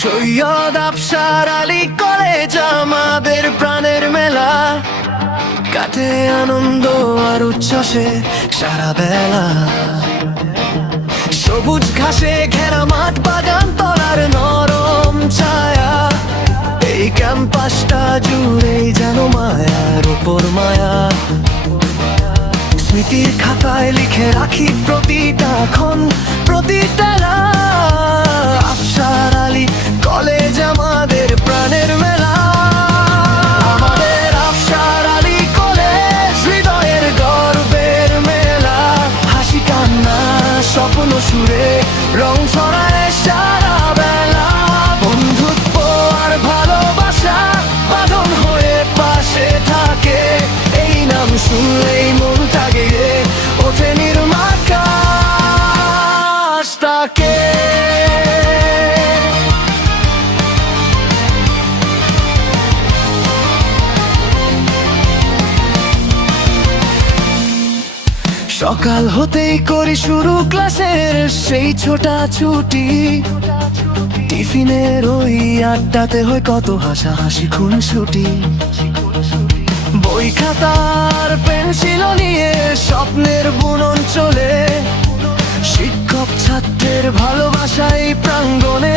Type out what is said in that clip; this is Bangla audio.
সৈয়দ আফসার আলী কলেজ আমাদের প্রাণের মেলা, কাটে আনন্দ আর উচ্ছ্বাসে সারা বেলা। সবুজ ঘাসে ঘেরা মাঠ, বাগান তলার নরম ছায়া, এই ক্যাম্পাসটা জুড়েই যেন মায়ার উপর মায়া। স্মৃতির খাতায় লিখে রাখি প্রতিটা ক্ষণ, প্রতিটা রাত। আফসার আলী কলেজ আমাদের প্রাণের মেলা, আমাদের আফসার আলী কলেজ হৃদয়ের গর্বের মেলা। হাসি কান্না স্বপ্ন সুরে রং ছড়ায় সারা বেলা। বন্ধুত্ব আর ভালোবাসা বাঁধন হয়ে পাশে থাকে, এই নাম শুনলেই মনটা গেয়ে ওঠে নির্মাণ আকাশটাকে। সকাল হতেই করি শুরু ক্লাসের সেই ছোটা ছুটি, টিফিনের ওই আড্ডাতে হয় কত হাসাহাসি খুনসুটি। বই খাতার পেন্সিল নিয়ে স্বপ্নের বুনন চলে, শিক্ষক ছাত্রের ভালোবাসায় প্রাঙ্গণে